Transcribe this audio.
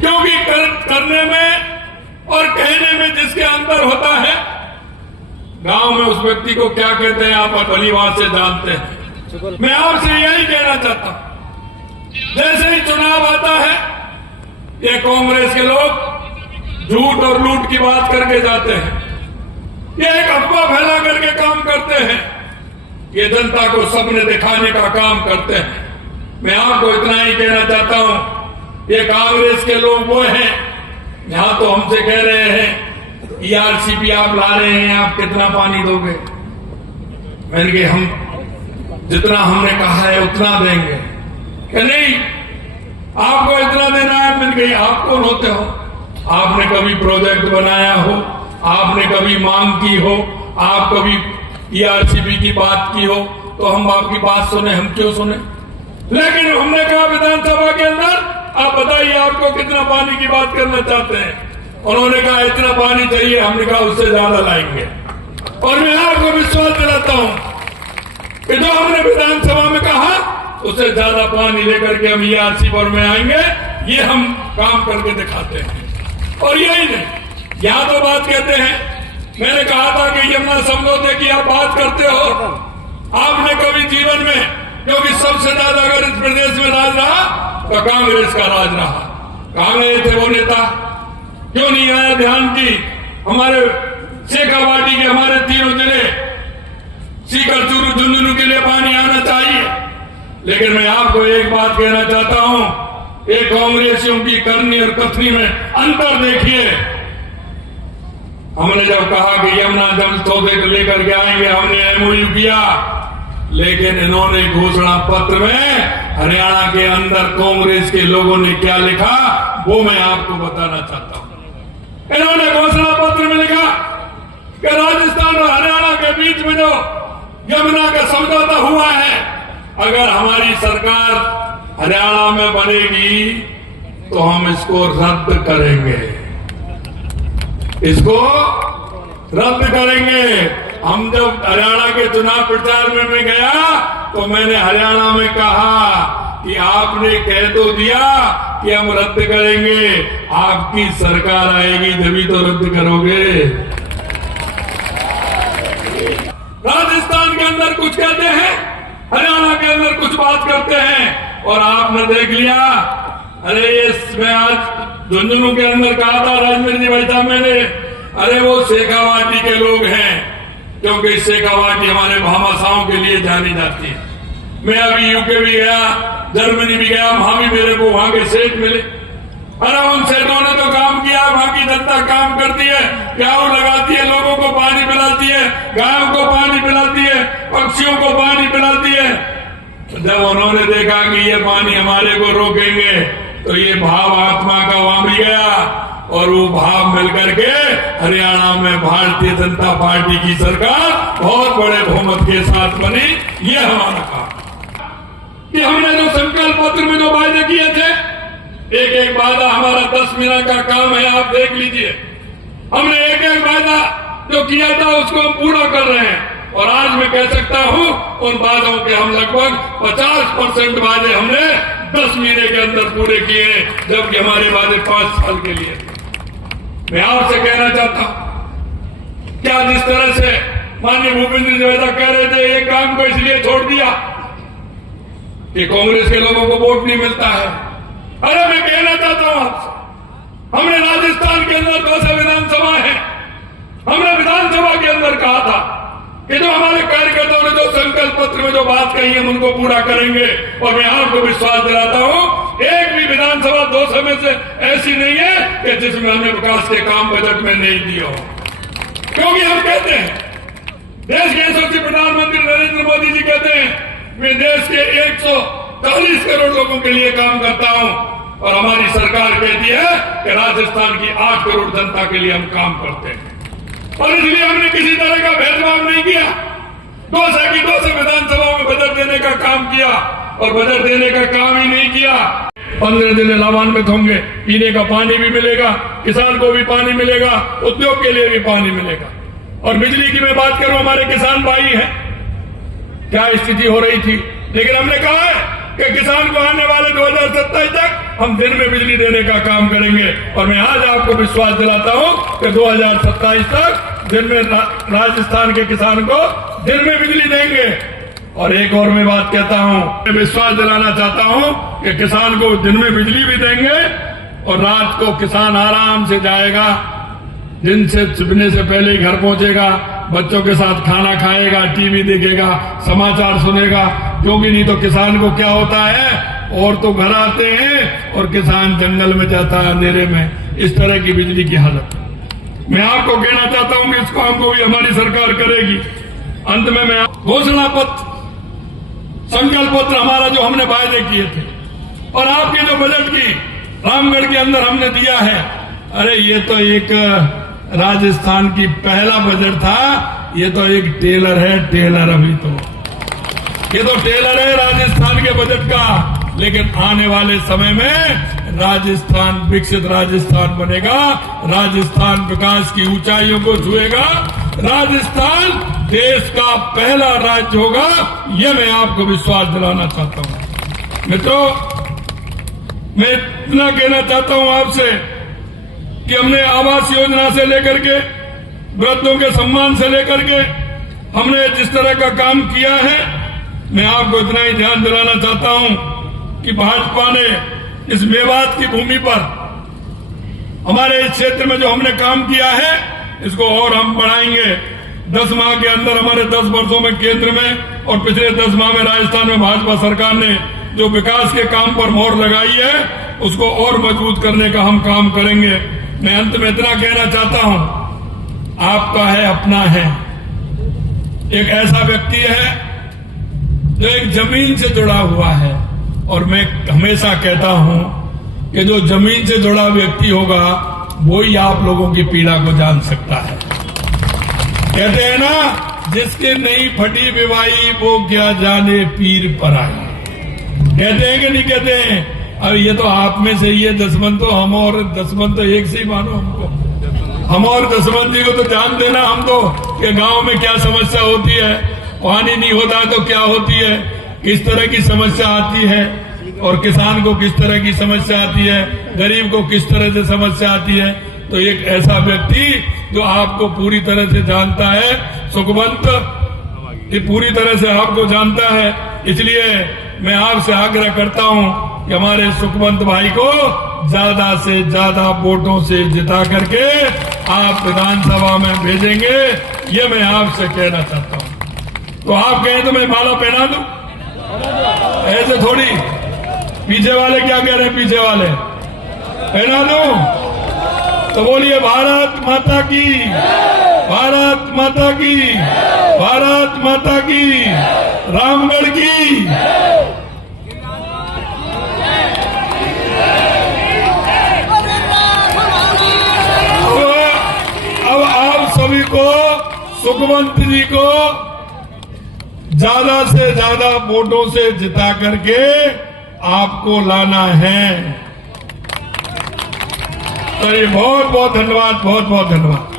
क्योंकि करने में और कहने में जिसके अंदर होता है, गांव में उस व्यक्ति को क्या कहते हैं आप भलीभांति से जानते हैं। मैं आपसे यही कहना चाहता हूं, जैसे ही चुनाव आता है ये कांग्रेस के लोग झूठ और लूट की बात करके जाते हैं, ये एक अफवाह फैला करके काम करते हैं, ये जनता को सपने दिखाने का काम करते हैं। मैं आपको इतना ही कहना चाहता हूं, ये कांग्रेस के लोग वो हैं, यहां तो हमसे कह रहे हैं ईआरसीपी आप ला रहे हैं, आप कितना पानी दोगे? मैंने कहा हम जितना हमने कहा है उतना देंगे। कि नहीं आपको इतना देना है। मैंने कहा आप कौन होते हो? आपने कभी प्रोजेक्ट बनाया हो, आपने कभी मांग की हो, आप कभी ईआरसीपी की बात की हो तो हम आपकी बात सुने, हम क्यों सुने? लेकिन हमने कहा विधानसभा के अंदर आप बताइए आपको कितना पानी की बात करना चाहते हैं? उन्होंने कहा इतना पानी चाहिए, हमने कहा उससे ज्यादा लाएंगे। और मैं आपको विश्वास दिलाता हूं कि जो हमने विधानसभा में कहा उससे ज्यादा पानी लेकर के हम ईआरसीपी में आएंगे, ये हम काम करके दिखाते हैं। और यही नहीं, यहां तो बात कहते हैं, मैंने कहा था कि यमुना समझौते की आप बात करते हो, आपने कभी जीवन में, क्योंकि सबसे ज्यादा अगर इस प्रदेश में राज रहा तो कांग्रेस का राज रहा, कांग्रेस थे वो नेता, क्यों नहीं आया ध्यान की हमारे शेखावाटी के हमारे तीनों जिले सीकर, चूरू, झुंझुनू के लिए पानी आना चाहिए। लेकिन मैं आपको एक बात कहना चाहता हूं, एक कांग्रेसियों की करनी और कथनी में अंतर देखिए। हमने जब कहा कि यमुना जल सौदे को लेकर के आएंगे, हमने एमओयू किया, लेकिन इन्होंने घोषणा पत्र में हरियाणा के अंदर कांग्रेस के लोगों ने क्या लिखा वो मैं आपको बताना चाहता हूं। इन्होंने घोषणा पत्र में लिखा कि राजस्थान और हरियाणा के बीच में जो यमुना का समझौता हुआ है, अगर हमारी सरकार हरियाणा में बनेगी तो हम इसको रद्द करेंगे, इसको रद्द करेंगे। हम जब हरियाणा के चुनाव प्रचार में मैं गया तो मैंने हरियाणा में कहा कि आपने कह तो दिया कि हम रद्द करेंगे, आपकी सरकार आएगी जभी तो रद्द करोगे। राजस्थान के अंदर कुछ कहते हैं, हरियाणा के अंदर कुछ बात करते हैं, और आपने देख लिया। अरे ये मैं आज झुंझुनू के अंदर कहा था राजवीर जी भाई साहब, मैंने अरे वो शेखावाटी के लोग हैं, क्योंकि शेखावाटी हमारे भामाशाहों के लिए जानी जाती है। मैं अभी यूके भी गया, जर्मनी भी गया, वहां भी मेरे को वहां के सेठ मिले। अरे उन सेठों ने तो काम किया, वहां की जनता काम करती है, प्याऊ लगाती है, लोगों को पानी पिलाती है, गायों को पानी पिलाती है, पक्षियों को पानी पिलाती है। जब उन्होंने देखा कि ये पानी हमारे को रोकेंगे तो ये भाव आत्मा का वहां भी गया, और वो भाव मिलकर के हरियाणा में भारतीय जनता पार्टी की सरकार बहुत बड़े बहुमत के साथ बनी। ये हमारा काम कि हमने जो संकल्प पत्र में जो वायदे किए थे, एक एक वादा हमारा 10 महीने का काम है, आप देख लीजिए। हमने एक एक वादा जो किया था उसको हम पूरा कर रहे हैं, और आज मैं कह सकता हूं उन वादों के हम लगभग 50% वादे हमने 10 महीने के अंदर पूरे किए, जबकि हमारे वादे 5 साल के लिए थे। मैं आपसे कहना चाहता हूं, क्या जिस तरह से माननीय भूपेंद्र जी कह रहे थे ये काम को इसलिए छोड़ दिया कि कांग्रेस के लोगों को वोट नहीं मिलता है। अरे मैं कहना चाहता हूं आपसे, हमने राजस्थान के अंदर 200 विधानसभा है, हमने विधानसभा के अंदर कहा था कि जो हमारे कार्यकर्ताओं ने जो संकल्प पत्र में जो बात कही है उनको पूरा करेंगे। और मैं आपको विश्वास दिलाता हूं, एक भी विधानसभा 200 में से ऐसी नहीं है कि जिसमें हमने विकास के काम बजट में नहीं दिए हो। क्योंकि हम कहते हैं, देश के यशस्वी प्रधानमंत्री नरेंद्र मोदी जी कहते हैं मैं देश के 140 करोड़ लोगों के लिए काम करता हूं, और हमारी सरकार कहती है कि राजस्थान की 8 करोड़ जनता के लिए हम काम करते हैं। और इसलिए हमने किसी तरह का भेदभाव नहीं किया। 200 विधानसभाओं में बजट देने का काम किया, और बजट देने का काम ही नहीं किया। 15 जिले लाभान्वित होंगे, पीने का पानी भी मिलेगा, किसान को भी पानी मिलेगा, उद्योग के लिए भी पानी मिलेगा। और बिजली की मैं बात करूं, हमारे किसान भाई हैं, क्या स्थिति हो रही थी, लेकिन हमने कहा है कि किसान को आने वाले 2027 तक हम दिन में बिजली देने का काम करेंगे। और मैं आज आपको विश्वास दिलाता हूं कि 2027 तक दिन में राजस्थान के किसान को दिन में बिजली देंगे। और एक और मैं बात कहता हूं, मैं विश्वास दिलाना चाहता हूं कि किसान को दिन में बिजली भी देंगे और रात को किसान आराम से जाएगा, दिन से छुपने से पहले ही घर पहुंचेगा, बच्चों के साथ खाना खाएगा, टीवी देखेगा, समाचार सुनेगा। क्योंकि नहीं तो किसान को क्या होता है, और तो घर आते हैं और किसान जंगल में जाता है अंधेरे में। इस तरह की बिजली की हालत। मैं आपको कहना चाहता हूं कि इस काम को भी हमारी सरकार करेगी। अंत में मैं घोषणा पत्र, संकल्प पत्र हमारा जो हमने वायदे किए थे और आपकी जो बजट की रामगढ़ के अंदर हमने दिया है, अरे ये तो एक राजस्थान की पहला बजट था, ये तो एक टेलर है, टेलर अभी तो ये तो टेलर है राजस्थान के बजट का। लेकिन आने वाले समय में राजस्थान विकसित राजस्थान बनेगा, राजस्थान विकास की ऊंचाइयों को छुएगा, राजस्थान देश का पहला राज्य होगा, यह मैं आपको विश्वास दिलाना चाहता हूं। मित्रों, मैं इतना कहना चाहता हूं आपसे कि हमने आवास योजना से लेकर के वृद्धों के सम्मान से लेकर के हमने जिस तरह का काम किया है, मैं आपको इतना ही ध्यान दिलाना चाहता हूं कि भाजपा ने इस मेवात की भूमि पर हमारे इस क्षेत्र में जो हमने काम किया है, इसको और हम बढ़ाएंगे। 10 माह के अंदर हमारे 10 वर्षों में केंद्र में और पिछले 10 माह में राजस्थान में भाजपा सरकार ने जो विकास के काम पर मोहर लगाई है, उसको और मजबूत करने का हम काम करेंगे। मैं अंत में इतना कहना चाहता हूं, आपका है, अपना है। एक ऐसा व्यक्ति है जो एक जमीन से जुड़ा हुआ है, और मैं हमेशा कहता हूं कि जो जमीन से जुड़ा व्यक्ति होगा वो ही आप लोगों की पीड़ा को जान सकता है। कहते हैं ना, जिसके नहीं फटी विवाही वो क्या जाने पीर पराई। कहते हैं कि नहीं कहते हैं? अब ये तो आप में से ही है, दसमन तो हम और दसमन तो एक से ही मानो हमको। हम और दसमन जी को तो जान देना हम तो कि गांव में क्या समस्या होती है, पानी नहीं होता तो क्या होती है, किस तरह की समस्या आती है, और किसान को किस तरह की समस्या आती है, गरीब को किस तरह से समस्या आती है। तो एक ऐसा व्यक्ति जो आपको पूरी तरह से जानता है, सुखवंत, ये पूरी तरह से आपको जानता है। इसलिए मैं आपसे आग्रह करता हूं कि हमारे सुखवंत भाई को ज्यादा से ज्यादा वोटों से जिता करके आप विधानसभा में भेजेंगे, ये मैं आपसे कहना चाहता हूं। तो आप कहें तो मैं माला पहना दूं? ऐसे थोड़ी। पीछे वाले क्या कह रहे हैं? पीछे वाले पहना दूं? तो बोलिए भारत माता की, भारत माता की, भारत माता की, रामगढ़ की। अब आप सभी को, सुखवंत जी को ज्यादा से ज्यादा वोटों से जिता करके आपको लाना है। तो ये बहुत बहुत धन्यवाद, बहुत बहुत धन्यवाद।